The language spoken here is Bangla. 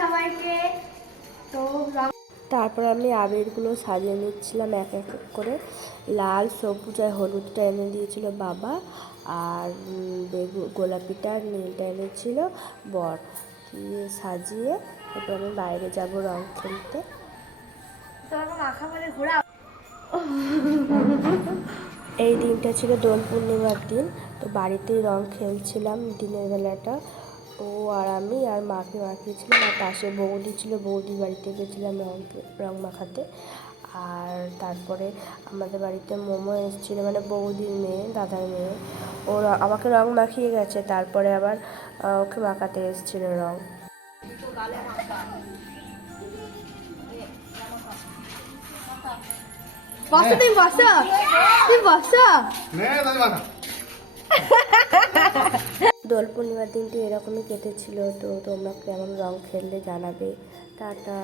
সবাইকে। তো তারপর আমি আবিরগুলো সাজিয়ে নিচ্ছিলাম এক এক করে। লাল, সবুজ আর হলুদটা এনে দিয়েছিল বাবা, আর গোলাপিটা আর নীলটা এনেছিল বর। দিয়ে সাজিয়ে এরপর আমি বাইরে যাব রং খেলতে। মাখা বলে ঘোরা। এই দিনটা ছিল দোল পূর্ণিমার দিন। তো বাড়িতেই রং খেলছিলাম দিনের বেলাটা। ও আর আমি আর মাকে মাখিয়েছিলাম, আর পাশে বৌদি ছিল, বৌদির বাড়িতে গেছিলাম রং মাখাতে। আর তারপরে আমাদের বাড়িতে মোমো এসেছিলো, মানে বৌদির মেয়ে, দাদার মেয়ে। ও আমাকে রং মাখিয়ে গেছে, তারপরে আবার ওকে মাখাতে এসেছিলো রং। বসো তুমি, বসো তুমি, বসো। দোল পূর্ণিমার দিনটি এরকমই কেটেছিল। তো তোমরা কেমন রং খেললে জানাবে। টাটা।